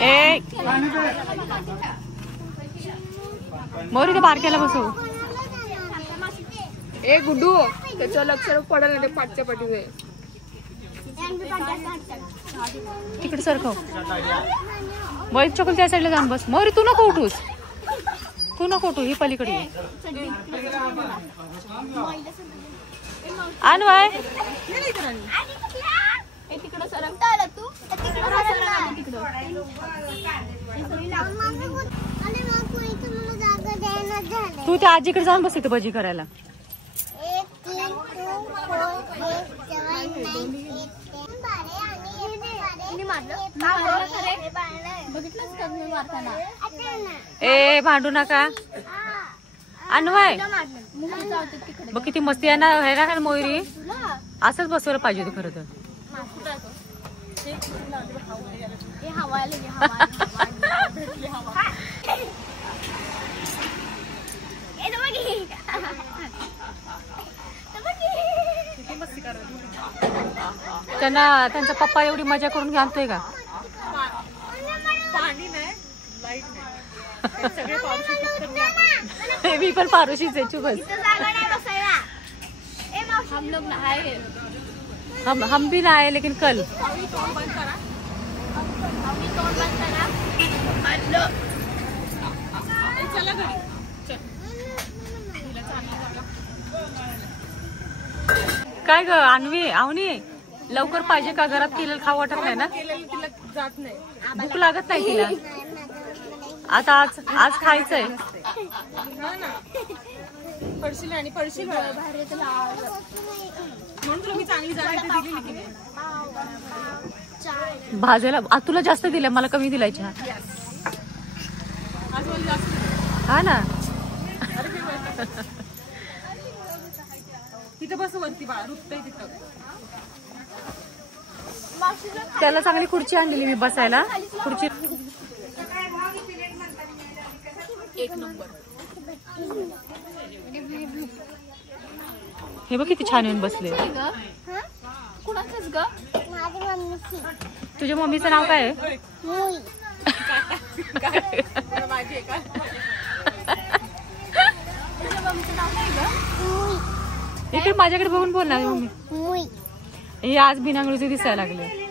ए मोरी ते बारक्याला बसव. ए गुड्डू त्याचं लक्ष पडेल ते पाठच्या पाठीचे. तिकडे सरकव. मोरी चकोल त्या साईडला जाऊन बस. मोरी तू नको उठूस. तू नको उठू. ही पलीकडे आणवाय. तिकडं सरकता आला तू. तू त्या आजीकडे जाऊन बस. इथं भजी करायला. ए भांडू नका. आणवाय बघ किती मस्ती आहे ना मोयरी. असंच बसवलं पाहिजे होतं खरं तर. त्यांना त्यांचा पप्पा एवढी मजा करून घालतोय का. मी पण पारुशीच आहे. चुबस हम भी ना आए लेकिन कल. काय ग आणवी आवनी लवकर पाहिजे का. घरात केलेलं खाऊ वाटत नाही ना. जात नाही. भूक लागत नाही तिला. आता आज खायचंय. पडशील आणि पडशील म्हणून तुला मी चांगली जागा इथे दिली की नाही. भाजायला तुला जास्त दिल्या मला कमी दिलायच्या. हा ना. तिथं बस वरती बाळा रुतय तिथं. त्याला चांगली खुर्ची आणलेली मी बसायला. खुर्ची एक नंबर. हे बघ किती छान येऊन बसले. कुणाचंच ग. तुझ्या मम्मीचं नाव काय आहे. माझी का इकडे माझ्याकडे बघून बोल ना मम्मी. हे आज बिनांगळीचे दिसायला लागले.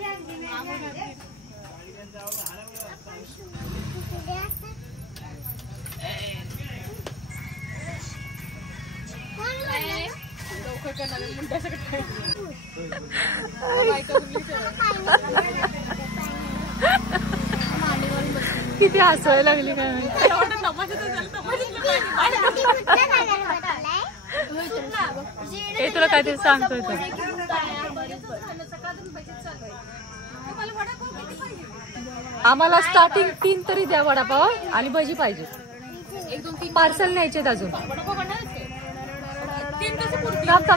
किती हसायला लागली काय हे तुला काहीतरी सांगतोय तो. आम्हाला स्टार्टिंग 3 तरी द्या वडापाव आणि भजी पाहिजे. पार्सल न्यायचे अजून.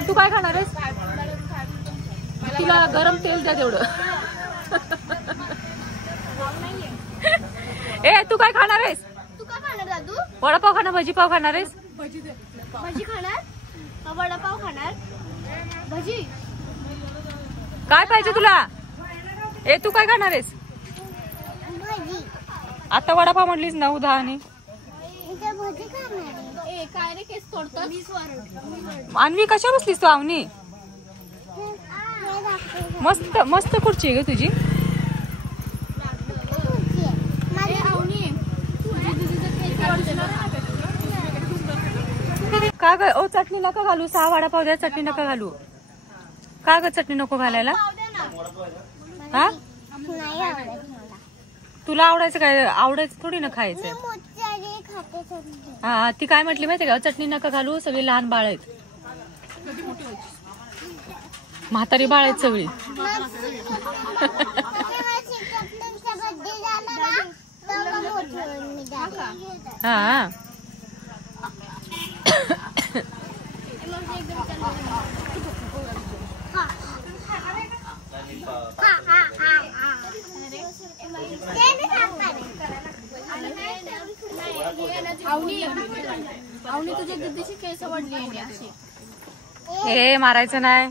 तू काय खाणार आहेस. तिला गरम तेल द्या तेवढं. ए तू काय खाणार आहेस. तू काय खाणार दादू. वडापाव खाणार भजी पाव खाणार आहेस. भजी खाणार. वडापाव खाणार. भजी काय पाहिजे तुला. ए तू काय खाणार आहेस. आता वडापाव म्हटलीस 9-10 आणि काय रे केस तोडतो. अन्वी कशा बसलीस तू. आवनी मस्त मस्त खुर्ची आहे ग तुझी. का ग. ओ चटणी नका घालू. 6 वडापाव द्या. चटणी नका घालू. का ग चटणी नको घालायला. हा तुला आवडायचं काय. आवडायचं थोडी ना खायचं. हा ती काय म्हटली माहितीये का. चटणी नका घालू. सगळी लहान बाळ आहेत. म्हातारी बाळ आहेत सगळी. हा आवनी तुझ्या दिदीची केस वाढली अशी. हे मारायचं नाही.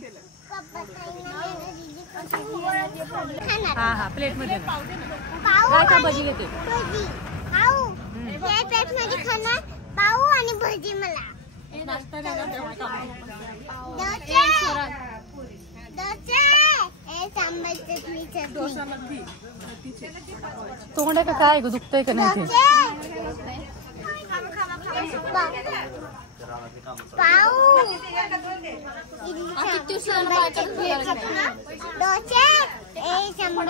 हा हा प्लेट मध्ये ना. पाव काय काय आणि भजी घेते भजी पाव हे प्लेट मध्ये खाणार पाव आणि भजी मला डोसे ए सांबार चटणी चटणी तोंड आहे का काय ग दुखतंय का नाही ते? पाव डोसे ए सांबार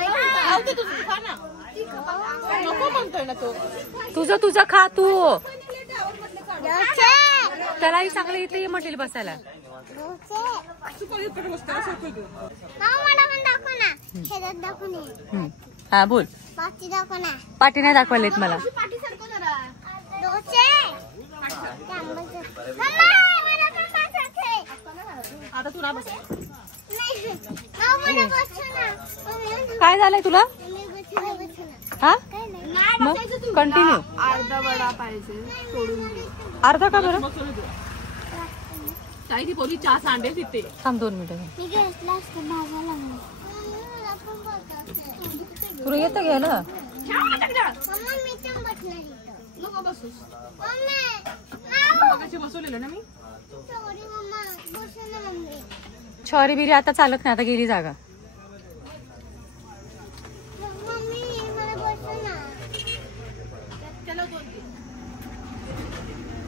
नको म्हणतोय ना तो. तुझं खा तू. डोसे त्यालाही चांगलं इथे ये म्हटलेली बसायला. डोसे तू कधी इकडे बसते सोपं घेऊ. मला पण दाखव ना शेतात दाखव ना हा बोल. पाठी दाखव ना पाठी नाही दाखवलेत मला. पाठी सारखं जरा डोसे मम्मा मला पण बसायचंय. आता तुला बस. नाही मला बसू ना काय झालंय तुला? बसू ना हा काय नाही मग कंटिन्यू. अर्धा वडा पाहिजे सोडून दे. अर्धा का बरं? काही ती बोली चहा सांडेल तिथे. थांब 2 मिनिटं. मी घेतला असता भाजायला तुला येतं घ्यायला? मम्मा मी पण बसणार इथं नको बसूस. मम्मी मगाशी बसवलेलं ना मी. सॉरी मम्मा बसू ना मम्मी छॉरी बिरी आता चालत नाही, आता गेली जागा. मम्मी मला बसू ना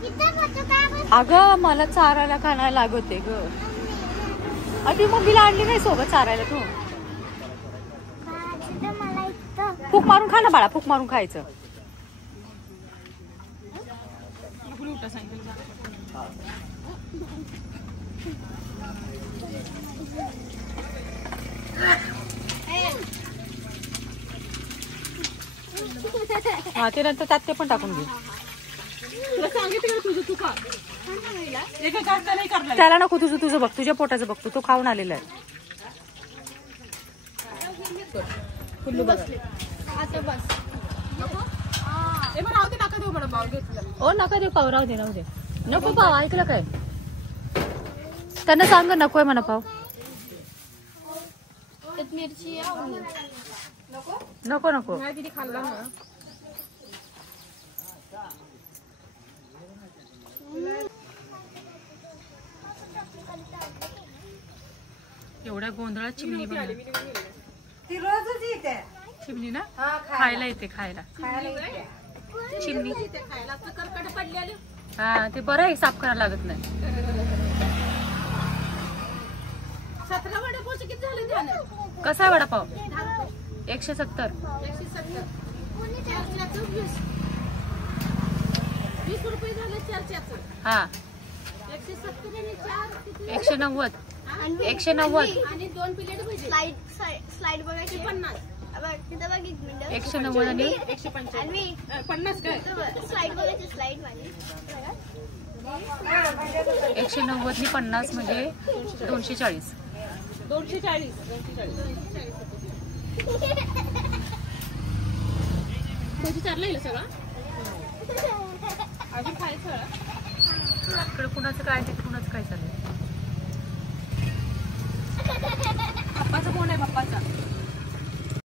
इथं बसू का बस अगं मला चारायला खायला लागते ग. अरे मम्मीला आणली नाही सोबत चारायला तू? मला इथं फूक मारून खा ना बाळा, फूक मारून खायचं. उलटा सांगितलं. हा ते नंतर त्यात ते पण टाकून घे. तुला सांगितलं तुझं तू खा. एका जास्त नाही करणार. त्याला नको, तुझं बघ, तुझ्या पोटाचं बघ, तू खाऊन आलेला आहे. आता बस ए मग राहू दे नका देऊ बरं पाव घेतलं. ओ नका देऊ पाव, राहू दे राहू दे. नको पाव, ऐकलं काय? त्यांना सांग नकोय म्हणा पाव. त्यात मिरची आहे नको नको. नाही तिने खाल्ला ना. एवढ्या गोंधळात चिमणी बनवली. ती रोजच येते. चिमणी ना खायला येते, खायला चिमणी. कर्कट पडलेली. हा ते बरं आहे, साफ करायला लागत नाही. 17 वडापावचे किती झाले त्याने? कसा आहे वडापाव? 170. 20 रुपये झाले 4च्याचं. हा 170 आणि 4 किती? 190. 190. आणि 2 प्लेट भजी. स्लाइड बघायची 50. तिथं बघ एक मिनिट 190 आणि 150. 50 काय? स्लाइड बघायची स्लाइड माझी 190 आणि 50 म्हणजे 240. 240. भजी चाललंय सगळं. अजून खायचं. इकडे कुणाचं काय ते कुणाचं काय चाललंय. पप्पाचा फोन आहे पप्पाचा.